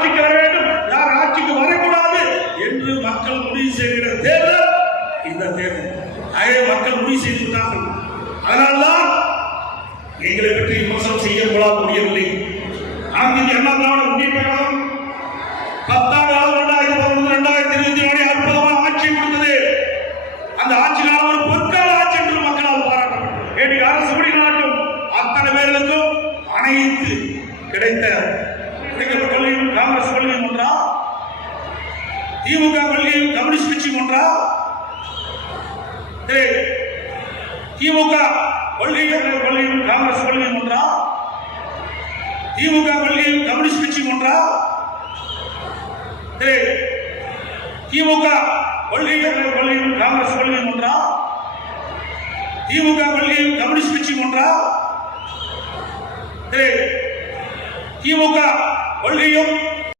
ஆட்சிக்கு வர வேண்டும், யார் ஆட்சிக்கு வரக்கூடாது என்று மக்கள் முடிவு செய்கிற தேர்தல் இந்த தேர்தல். ஆகவே மக்கள் முடிவு செய்து விட்டார்கள். அதனால்தான் எங்களை பற்றி விமர்சனம் செய்ய முடியவில்லை. அனைத்து அண்ணா திராவிட முன்னேற்ற கழகம் 10 ஆண்டுகள் 2011-2024 அற்புதமான ஆட்சி கொடுத்தது. அந்த ஆட்சி காலம் ஒரு பொற்கால ஆட்சி என்று மக்களால் பாராட்டப்பட்டது. அரசு நாட்டும் அத்தனை பேர்களுக்கும் அனைத்து கிடைத்த கொள்கையும் காங்கிரஸ் கொள்கையும் ஒன்றா, திமுக கொள்கையும் கம்யூனிஸ்ட் கட்சியும் ஒன்றா, திமுக கொள்கையும் காங்கிரஸ் கொள்கையும் ஒன்றா, திமுக கொள்கையும் கம்யூனிஸ்ட் கட்சியும் ஒன்றா, திமுக கொள்கையும் காங்கிரஸ் கொள்கையும் ஒன்றா, திமுக கொள்கையும் கம்யூனிஸ்ட் கட்சியும் ஒன்றா, திமுக கொள்கையும்